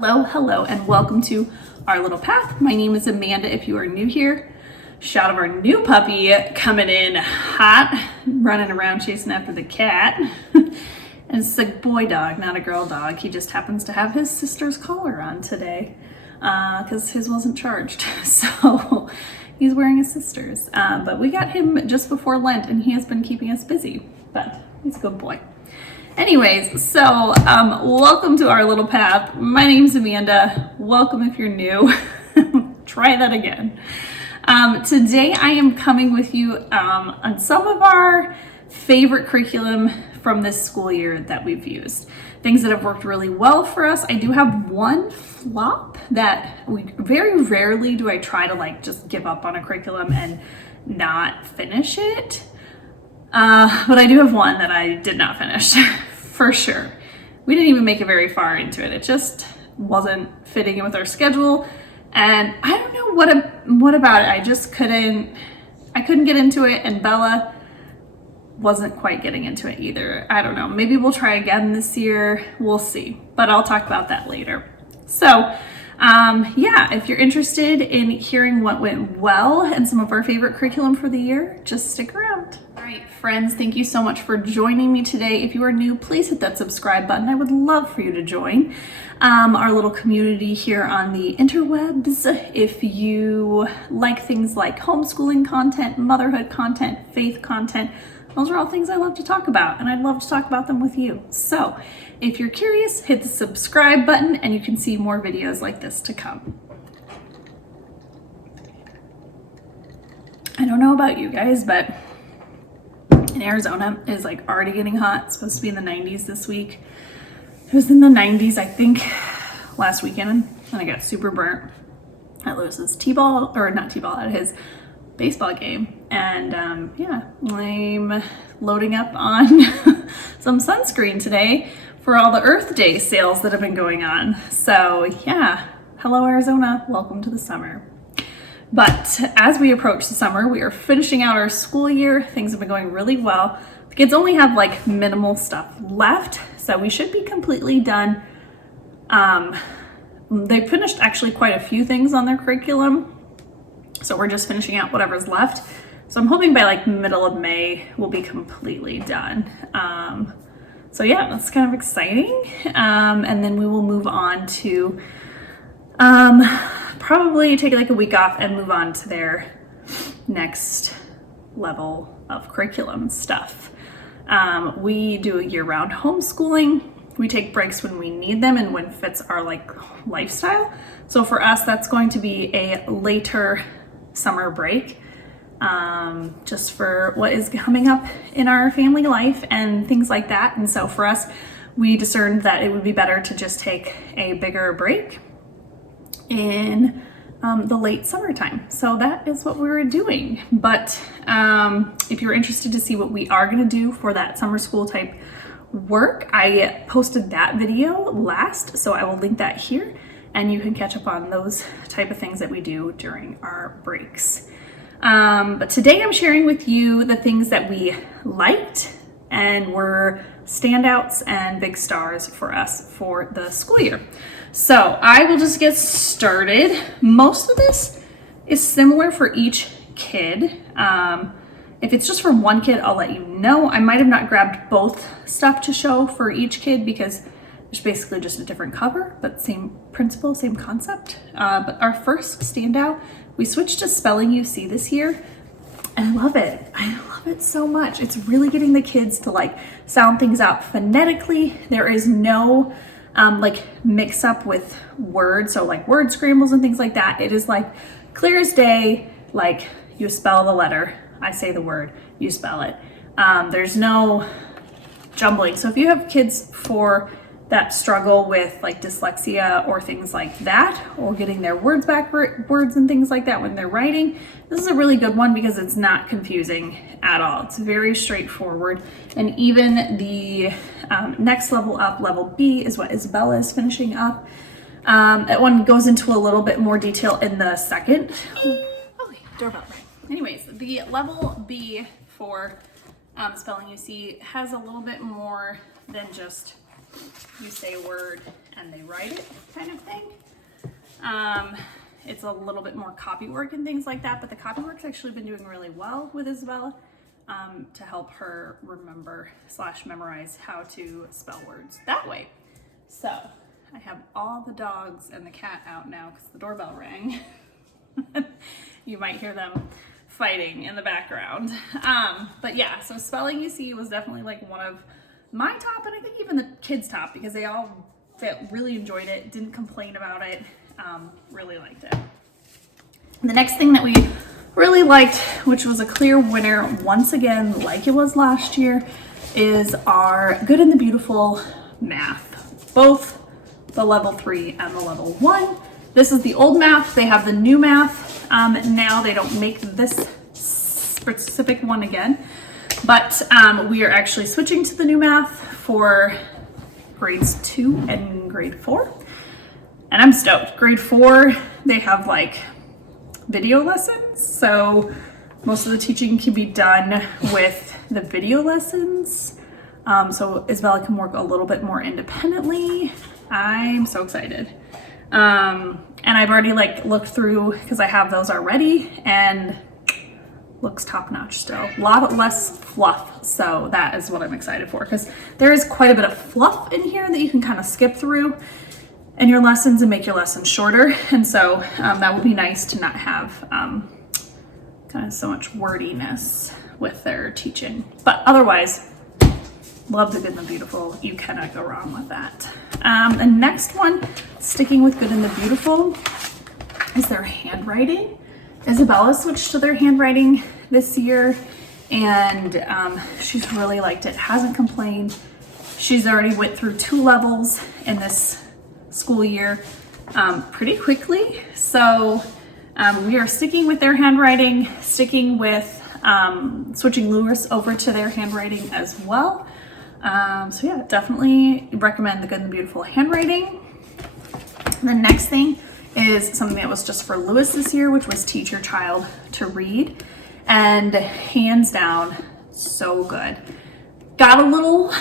Hello, and welcome to our little path. My name is Amanda if you are new here. Shot of our new puppy coming in hot, running around chasing after the cat. And it's a boy dog, not a girl dog. He just happens to have his sister's collar on today because his wasn't charged. So he's wearing his sister's. But we got him just before Lent and he has been keeping us busy, but he's a good boy. Anyways, so welcome to our little path. My name's Amanda. Welcome if you're new. Try that again. Today I am coming with you on some of our favorite curriculum from this school year that we've used. Things that have worked really well for us. I do have one flop that very rarely do I try to just give up on a curriculum and not finish it. But I do have one that I did not finish for sure. We didn't even make it very far into it. It just wasn't fitting in with our schedule. And I don't know what about it. I couldn't get into it, and Bella wasn't quite getting into it either. I don't know. Maybe we'll try again this year. We'll see, but I'll talk about that later. So yeah, if you're interested in hearing what went well and some of our favorite curriculum for the year, just stick around. All right, friends, thank you so much for joining me today. If you are new, please hit that subscribe button. I would love for you to join our little community here on the interwebs. If you like things like homeschooling content, motherhood content, faith content, those are all things I love to talk about, and I'd love to talk about them with you. So if you're curious, hit the subscribe button and you can see more videos like this to come. I don't know about you guys, but in Arizona it is already getting hot. It's supposed to be in the 90s this week. It was in the 90s, I think, last weekend, and I got super burnt at Lewis's at his baseball game. And yeah, I'm loading up on some sunscreen today for all the Earth Day sales that have been going on. So yeah, hello Arizona, welcome to the summer. But as we approach the summer, we are finishing out our school year. Things have been going really well. The kids only have minimal stuff left, so we should be completely done. They finished actually quite a few things on their curriculum, so we're just finishing out whatever's left. So I'm hoping by middle of May we'll be completely done. So yeah, that's kind of exciting. And then we will move on to probably take a week off and move on to their next level of curriculum stuff. We do year-round homeschooling. We take breaks when we need them and when fits our lifestyle. So for us, that's going to be a later summer break, just for what is coming up in our family life and things like that. And so for us, we discerned that it would be better to just take a bigger break in the late summertime. So that is what we were doing. But if you're interested to see what we are going to do for that summer school type work, I posted that video last, so I will link that here and you can catch up on those type of things that we do during our breaks. But today I'm sharing with you the things that we liked and were standouts and big stars for us for the school year. So I will just get started. Most of this is similar for each kid. If it's just for one kid, I'll let you know. I might have not grabbed both stuff to show for each kid because it's basically just a different cover, but same principle, same concept. But our first standout, we switched to spelling UC this year, and I love it. I love it so much. It's really getting the kids to sound things out phonetically. There is no mix up with words, so word scrambles and things like that. It is clear as day. You spell the letter, I say the word, you spell it. There's no jumbling. So if you have kids that struggle with dyslexia or things like that, or getting their words backwards and things like that when they're writing, this is a really good one because it's not confusing at all. It's very straightforward. And even the next level up, level B, is what Isabella is finishing up. That one goes into a little bit more detail in the second. Oh, doorbell. Anyways, the level B for spelling UC has a little bit more than just you say a word and they write it kind of thing. It's a little bit more copy work and things like that, but the copy work's actually been doing really well with Isabella to help her remember / memorize how to spell words that way. So I have all the dogs and the cat out now because the doorbell rang. You might hear them fighting in the background. But yeah, so spelling, you see, was definitely like one of my top, and I think even the kids' top, because they really enjoyed it, didn't complain about it, really liked it. The next thing that we really liked, which was a clear winner once again, like it was last year, is our Good and the Beautiful math, both the level 3 and the level 1. This is the old math. They have the new math. Now they don't make this specific one again, but we are actually switching to the new math for grades 2 and grade 4. And I'm stoked. Grade 4, they have like video lessons. So most of the teaching can be done with the video lessons. So Isabella can work a little bit more independently. I'm so excited. And I've already like looked through because I have those already and looks top notch still. A lot less fluff. So that is what I'm excited for, because there is quite a bit of fluff in here that you can kind of skip through in your lessons and make your lessons shorter. And so that would be nice to not have kind of so much wordiness with their teaching. But otherwise, love the Good and the Beautiful. You cannot go wrong with that. The next one, sticking with Good and the Beautiful, is their handwriting. Isabella switched to their handwriting this year, and she's really liked it, hasn't complained. She's already went through 2 levels in this school year pretty quickly. So we are sticking with their handwriting, sticking with switching Lewis over to their handwriting as well. So yeah, definitely recommend the Good and the Beautiful handwriting. The next thing is something that was just for Lewis this year, which was Teach Your Child to Read. And hands down, so good. Got a little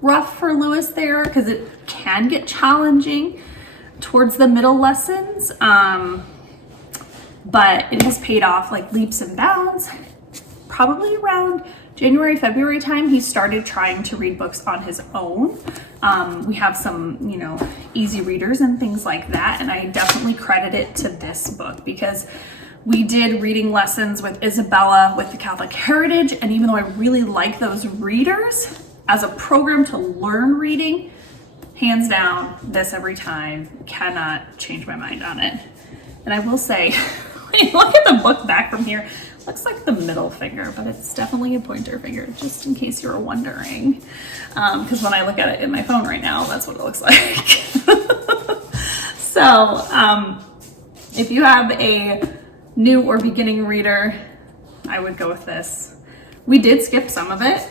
rough for Lewis there because it can get challenging towards the middle lessons. But it has paid off like leaps and bounds. Probably around January, February time, he started trying to read books on his own. We have some, easy readers and things like that. And I definitely credit it to this book because we did reading lessons with Isabella with the Catholic Heritage. And even though I really like those readers as a program to learn reading, hands down, this every time, cannot change my mind on it. And I will say, when you look at the book back from here, looks like the middle finger, but it's definitely a pointer finger, just in case you were wondering. Because when I look at it in my phone right now, that's what it looks like. So if you have a new or beginning reader, I would go with this. We did skip some of it.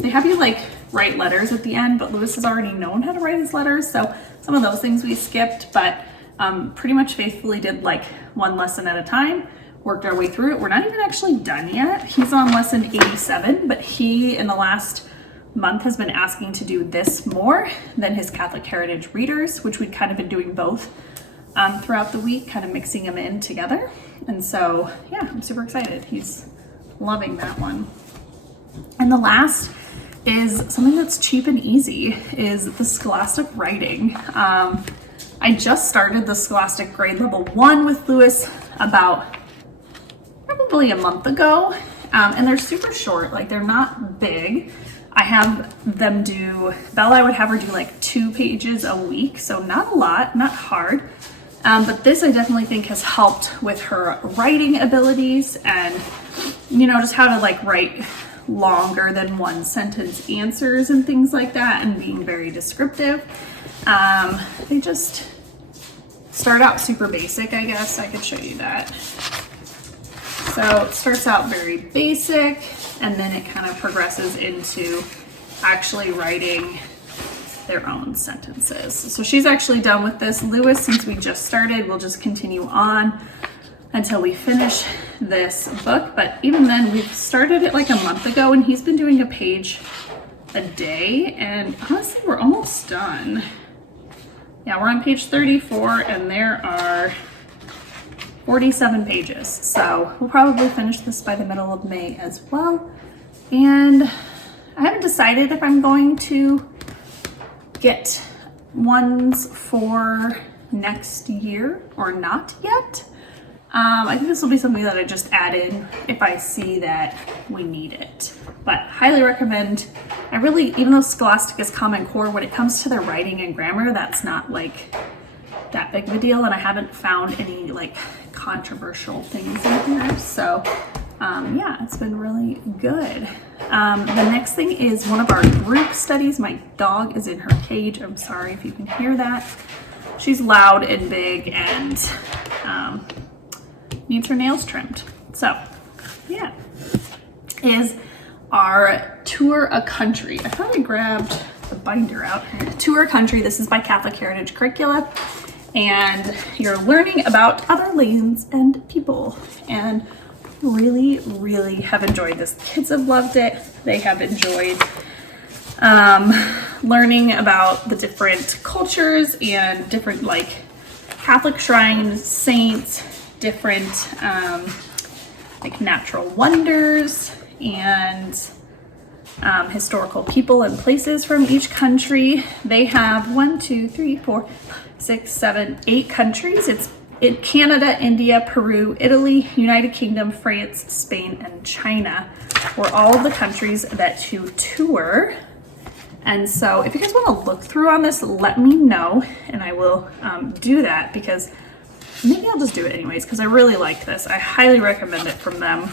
They have you like write letters at the end, but Lewis has already known how to write his letters, so some of those things we skipped, but pretty much faithfully did like one lesson at a time, worked our way through it. We're not even actually done yet. He's on lesson 87, but he in the last month has been asking to do this more than his Catholic Heritage readers, which we'd kind of been doing both throughout the week, kind of mixing them in together. And so yeah, I'm super excited. He's loving that one. And the last is something that's cheap and easy, is the Scholastic Writing. I just started the Scholastic grade level 1 with Lewis about probably a month ago, and they're super short, like they're not big. I have them do, Bella, I would have her do like 2 pages a week, so not a lot, not hard. But this I definitely think has helped with her writing abilities and, just how to like write longer than 1 sentence answers and things like that, and being very descriptive. They just start out super basic, I guess. I could show you that. So it starts out very basic, and then it kind of progresses into actually writing their own sentences. So she's actually done with this. Lewis, since we just started, will just continue on until we finish this book. But even then, we've started it like a month ago, and he's been doing a page a day, and honestly, we're almost done. Yeah, we're on page 34, and there are 47 pages. So we'll probably finish this by the middle of May as well. And I haven't decided if I'm going to get ones for next year or not yet. I think this will be something that I just add in if I see that we need it. But highly recommend. I really, even though Scholastic is Common Core, when it comes to their writing and grammar, that's not like that big of a deal, and I haven't found any like controversial things in here. So yeah, it's been really good. The next thing is one of our group studies. My dog is in her cage. I'm sorry if you can hear that. She's loud and big and needs her nails trimmed. So yeah, is our Tour a Country. I thought I grabbed the binder out. Tour a Country. This is by Catholic Heritage Curricula, and you're learning about other lands and people, and really have enjoyed this. The kids have loved it. They have enjoyed learning about the different cultures and different like Catholic shrines, saints, different like natural wonders and historical people and places from each country. They have 1, 2, 3, 4, 6, 7, 8 countries. It's in Canada, India, Peru, Italy, United Kingdom, France, Spain, and China were all of the countries that you tour. And so if you guys want to look through on this, let me know, and I will do that, because maybe I'll just do it anyways, because I really like this. I highly recommend it from them.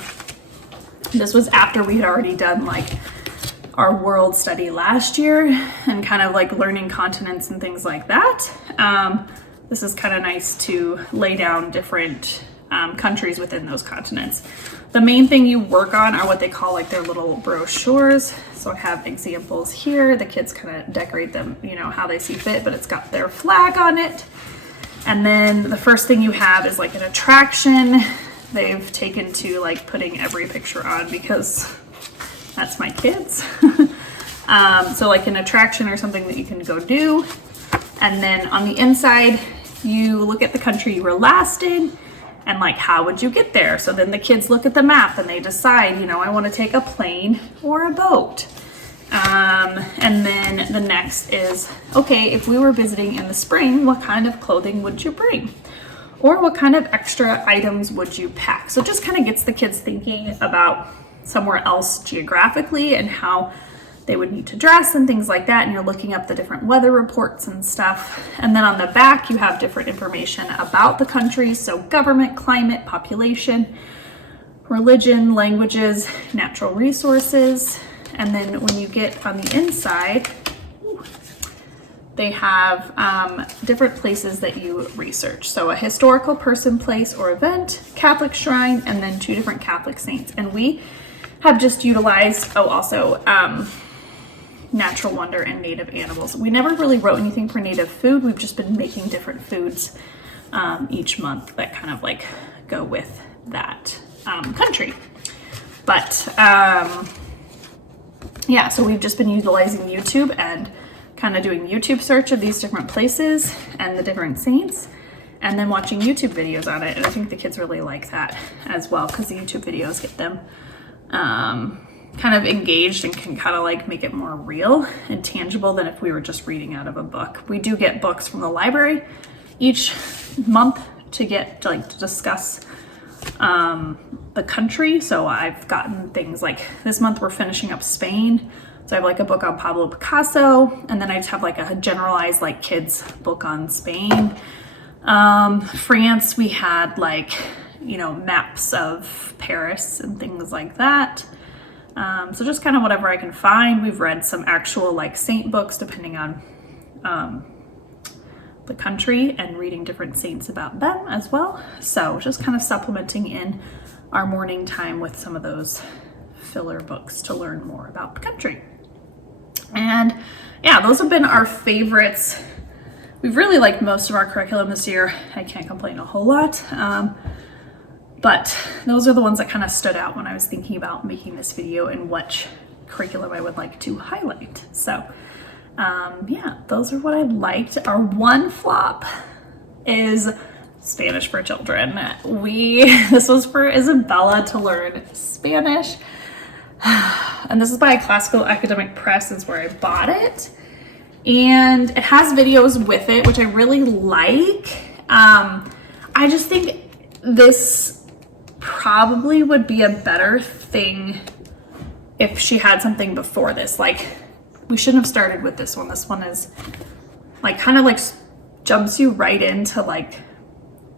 This was after we had already done like our world study last year and kind of like learning continents and things like that. This is kind of nice to lay down different countries within those continents. The main thing you work on are what they call like their little brochures. So I have examples here. The kids kind of decorate them, you know, how they see fit, but it's got their flag on it. And then the first thing you have is like an attraction. They've taken to like putting every picture on because that's my kids. So like an attraction or something that you can go do. And then on the inside, you look at the country you were last in and like, how would you get there? So then the kids look at the map and they decide, you know, I want to take a plane or a boat. And then the next is, okay, if we were visiting in the spring, what kind of clothing would you bring? Or what kind of extra items would you pack? So it just kind of gets the kids thinking about somewhere else geographically and how they would need to dress and things like that. And you're looking up the different weather reports and stuff. And then on the back, you have different information about the countries. So government, climate, population, religion, languages, natural resources. And then when you get on the inside, they have different places that you research. So a historical person, place, or event, Catholic shrine, and then 2 different Catholic saints. And we have just utilized, also natural wonder and native animals. We never really wrote anything for native food. We've just been making different foods each month that kind of like go with that country. But yeah, so we've just been utilizing YouTube and kind of doing YouTube search of these different places and the different saints, and then watching YouTube videos on it. And I think the kids really like that as well, because the YouTube videos get them kind of engaged and can kind of like make it more real and tangible than if we were just reading out of a book. We do get books from the library each month to discuss the country. So I've gotten things like this month we're finishing up Spain. So I have like a book on Pablo Picasso, and then I just have like a generalized like kids book on Spain. France, we had like, you know, maps of Paris and things like that. So just kind of whatever I can find. We've read some actual like saint books depending on the country and reading different saints about them as well. So just kind of supplementing in our morning time with some of those filler books to learn more about the country. And yeah, those have been our favorites. We've really liked most of our curriculum this year. I can't complain a whole lot. But those are the ones that kind of stood out when I was thinking about making this video and which curriculum I would like to highlight. So yeah, those are what I liked. Our one flop is Spanish for children. This was for Isabella to learn Spanish. And this is by Classical Academic Press is where I bought it. And it has videos with it, which I really like. I just think this probably would be a better thing if she had something before this. Like, we shouldn't have started with this one. This one is like kind of like jumps you right into like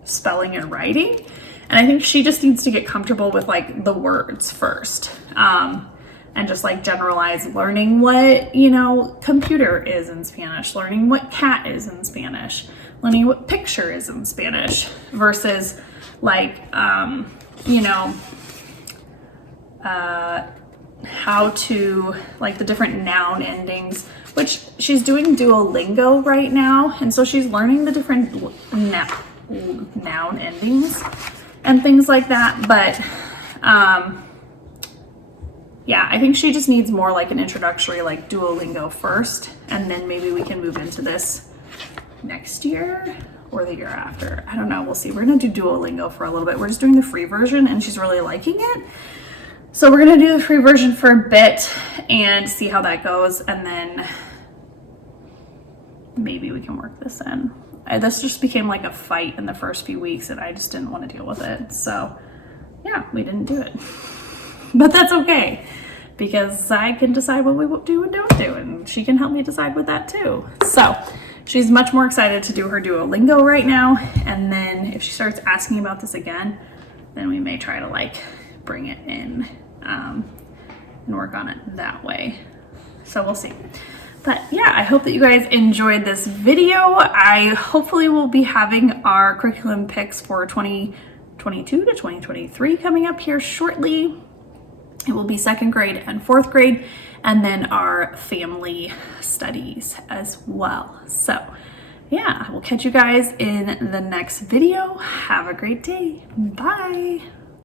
spelling and writing. And I think she just needs to get comfortable with like the words first. And just like generalize learning what, you know, computer is in Spanish, learning what cat is in Spanish, learning what picture is in Spanish versus like, you know, how to like the different noun endings, which she's doing Duolingo right now. And so she's learning the different noun endings and things like that. But, yeah, I think she just needs more like an introductory like Duolingo first, and then maybe we can move into this next year or the year after. I don't know, we'll see. We're gonna do Duolingo for a little bit. We're just doing the free version and she's really liking it. So we're gonna do the free version for a bit and see how that goes, and then maybe we can work this in. This just became like a fight in the first few weeks and I just didn't want to deal with it. So yeah, we didn't do it. But that's okay, because I can decide what we do and don't do, and she can help me decide with that too. So she's much more excited to do her Duolingo right now, and then if she starts asking about this again, then we may try to like bring it in and work on it that way. So we'll see. But yeah, I hope that you guys enjoyed this video. I hopefully will be having our curriculum picks for 2022 to 2023 coming up here shortly. It will be second grade and fourth grade, and then our family studies as well. So yeah, we'll catch you guys in the next video. Have a great day. Bye.